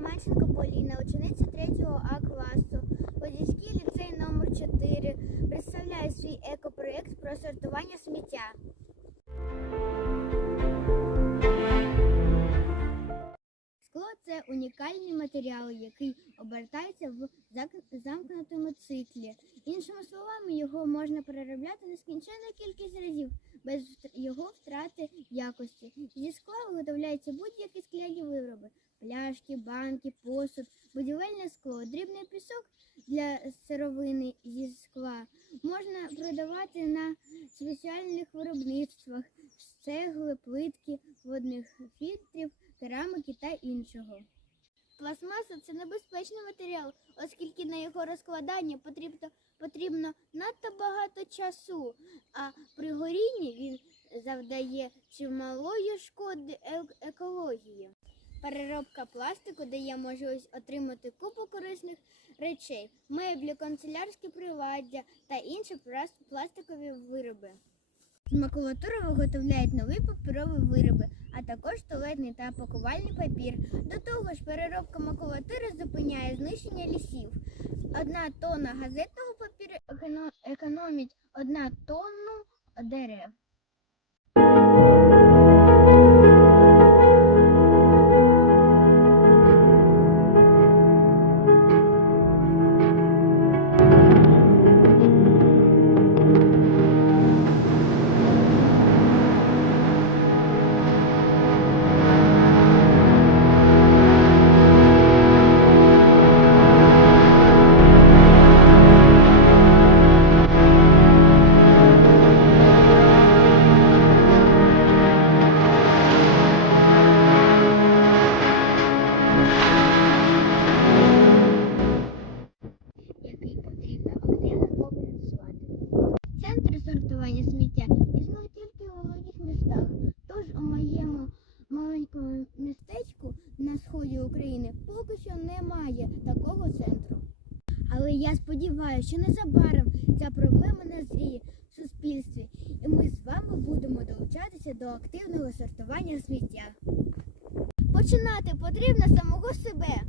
Романченко Поліна, учениця 3 А класу. Подільський ліцей номер 4 представляє свій екопроєкт про сортування сміття. Скло це унікальний матеріал, який обертається в замкнутому циклі. Іншими словами, його можна переробляти нескінченну кількість разів без його втрати якості. Зі скла виготовляються будь-які скляні вироби: пляшки, банки, посуд, будівельне скло, дрібний пісок для сировини зі скла. Можна продавати на спеціальних виробництвах цегли, плитки, водних фільтрів, кераміки та іншого. Пластмаса це небезпечний матеріал, оскільки на його розкладання потрібно, потрібно надто багато часу, а при горінні він завдає чималої шкоди екології. Переробка пластику дає можливість отримати купу корисних речей, меблі, канцелярські приладдя та інші пластикові вироби. З макулатури виготовляють нові паперові вироби, а також туалетний та пакувальний папір. До того ж, переробка макулатури зупиняє знищення лісів. Одна тонна газетного папіру економить одна тонну дерев. Але я сподіваюся, що незабаром ця проблема назріє в суспільстві, і ми з вами будемо долучатися до активного сортування сміття. Починати потрібно самого себе.